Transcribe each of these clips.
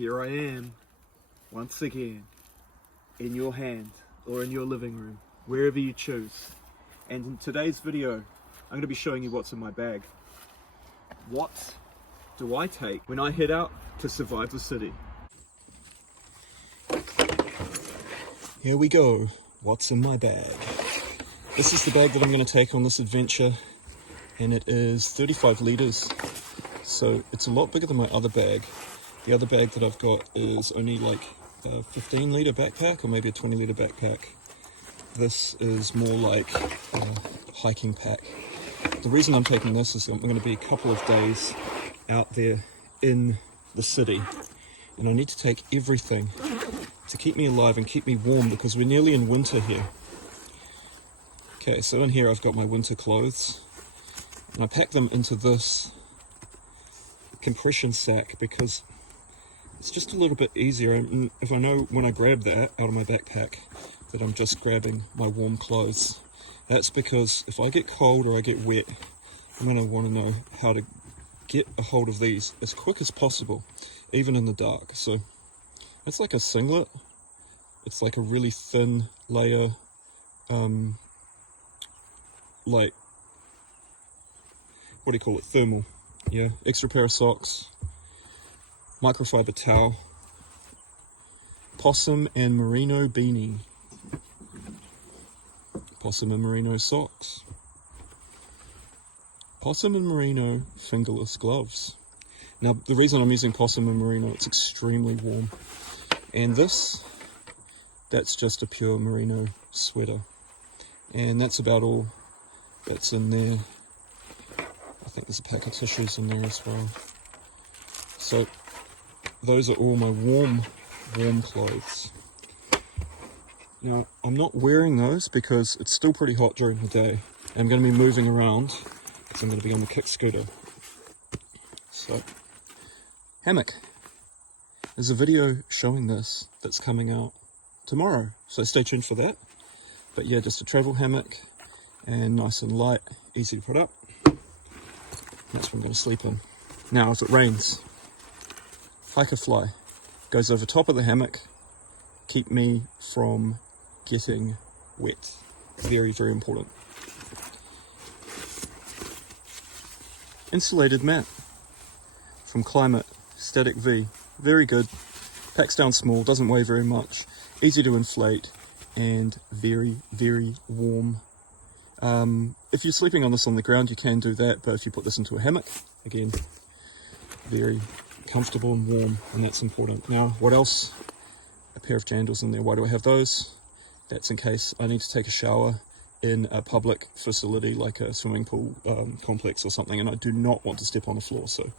Here I am, once again, in your hand or in your living room, wherever you choose. And in today's video, I'm going to be showing you what's in my bag. What do I take when I head out to survive the city? Here we go. What's in my bag? This is the bag that I'm going to take on this adventure, and it is 35 litres. So it's a lot bigger than my other bag. The other bag that I've got is only like a 15 litre backpack or maybe a 20 litre backpack. This is more like a hiking pack. The reason I'm taking this is I'm going to be a couple of days out there in the city, and I need to take everything to keep me alive and keep me warm because we're nearly in winter here. Okay, so in here I've got my winter clothes, and I pack them into this compression sack because it's just a little bit easier. And if I know when I grab that out of my backpack that I'm just grabbing my warm clothes, that's because if I get cold or I get wet, I'm going to want to know how to get a hold of these as quick as possible, even in the dark. So it's like a singlet. It's like a really thin layer, like, what do you call it, thermal, yeah, extra pair of socks, microfiber towel, possum and merino beanie, possum and merino socks, possum and merino fingerless gloves. Now the reason I'm using possum and merino, it's extremely warm, and that's just a pure merino sweater, and that's about all that's in there. I think there's a pack of tissues in there as well. So those are all my warm clothes. Now I'm not wearing those because it's still pretty hot during the day. I'm going to be moving around because I'm going to be on the kick scooter. So, hammock. There's a video showing this that's coming out tomorrow, so stay tuned for that. But yeah, just a travel hammock, and nice and light, easy to put up. That's what I'm going to sleep in. Now if it rains, hike a fly goes over top of the hammock, keep me from getting wet. Very, very important. Insulated mat from Climate, Static V, very good. Packs down small, doesn't weigh very much, easy to inflate, and very, very warm. If you're sleeping on this on the ground, you can do that, but if you put this into a hammock, again, very comfortable and warm, and that's important. Now, what else? A pair of jandals in there. Why do I have those? That's in case I need to take a shower in a public facility like a swimming pool complex or something, and I do not want to step on the floor. So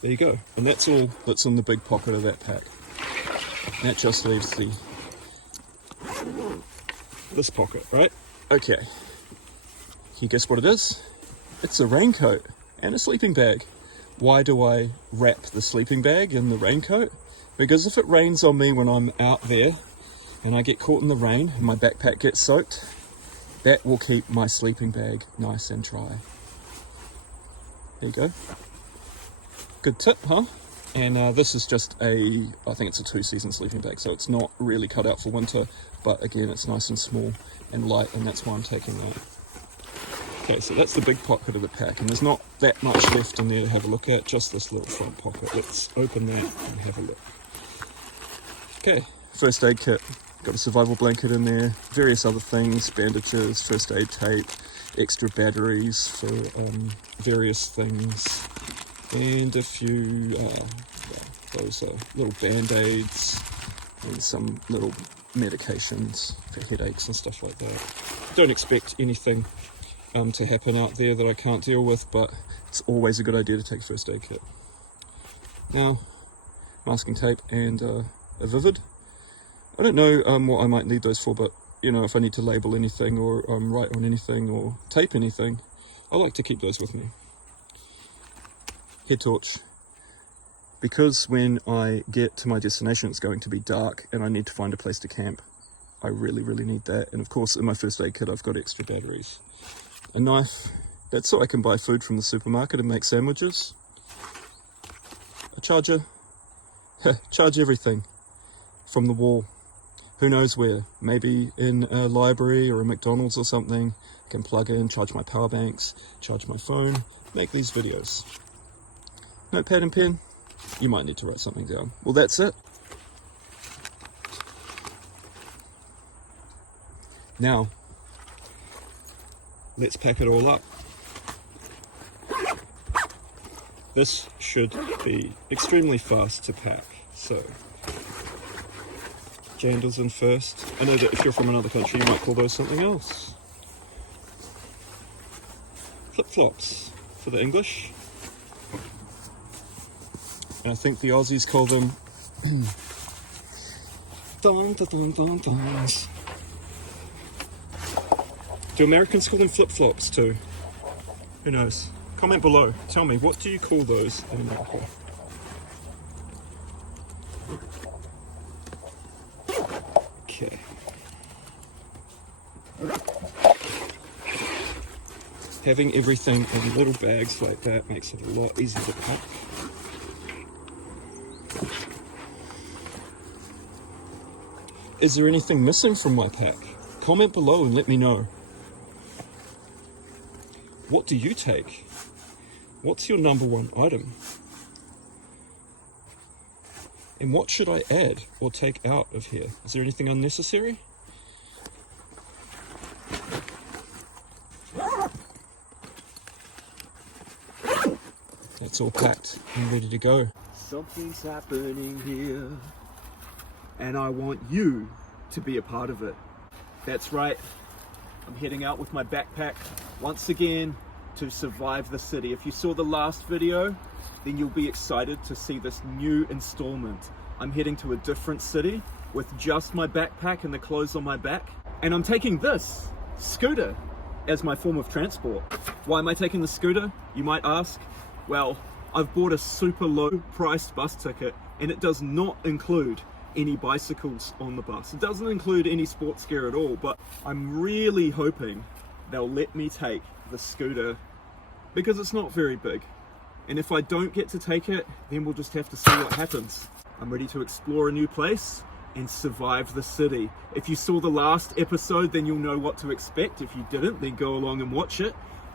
there you go, and that's all that's in the big pocket of that pack. That just leaves this pocket, right? Okay, can you guess what it is? It's a raincoat and a sleeping bag. Why do I wrap the sleeping bag in the raincoat? Because if it rains on me when I'm out there and I get caught in the rain and my backpack gets soaked, that will keep my sleeping bag nice and dry. There you go. Good tip, huh? And this is just I think it's a 2-season sleeping bag, so it's not really cut out for winter, but again, it's nice and small and light, and that's why I'm taking that. Okay, so that's the big pocket of the pack, and there's not that much left in there to have a look at, just this little front pocket. Let's open that and have a look. Okay, first aid kit. Got a survival blanket in there, various other things, bandages, first aid tape, extra batteries for various things, and a few those little band-aids and some little medications for headaches and stuff like that. Don't expect anything to happen out there that I can't deal with, but it's always a good idea to take a first aid kit. Now, masking tape and a Vivid. I don't know what I might need those for, but you know, if I need to label anything or write on anything or tape anything, I like to keep those with me. Head torch. Because when I get to my destination it's going to be dark and I need to find a place to camp, I really, really need that. And of course in my first aid kit I've got extra batteries. A knife, that's so I can buy food from the supermarket and make sandwiches. A charger, Charge everything from the wall. Who knows where? Maybe in a library or a McDonald's or something. I can plug in, charge my power banks, charge my phone, make these videos. Notepad and pen? You might need to write something down. Well, that's it. Now, let's pack it all up. This should be extremely fast to pack, so jandals in first. I know that if you're from another country, you might call those something else. Flip-flops for the English. And I think the Aussies call them thons. Do Americans call them flip-flops too? Who knows? Comment below. Tell me, what do you call those in America? Okay. Having everything in little bags like that makes it a lot easier to pack. Is there anything missing from my pack? Comment below and let me know. What do you take? What's your number one item? And what should I add or take out of here? Is there anything unnecessary? That's all packed and ready to go. Something's happening here, and I want you to be a part of it. That's right, I'm heading out with my backpack once again to survive the city. If you saw the last video, then you'll be excited to see this new installment. I'm heading to a different city with just my backpack and the clothes on my back, and I'm taking this scooter as my form of transport. Why am I taking the scooter, you might ask? Well, I've bought a super low priced bus ticket, and it does not include any bicycles on the bus. It doesn't include any sports gear at all, but I'm really hoping they'll let me take the scooter because it's not very big. And if I don't get to take it, then we'll just have to see what happens. I'm ready to explore a new place and survive the city. If you saw the last episode, then you'll know what to expect. If you didn't, then go along and watch it.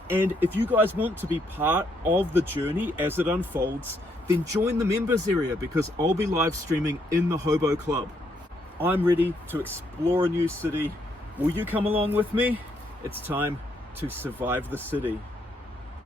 And if you guys want to be part of the journey as it unfolds, then join the members area because I'll be live streaming in the Hobo Club. I'm ready to explore a new city. Will you come along with me? It's time to survive the city.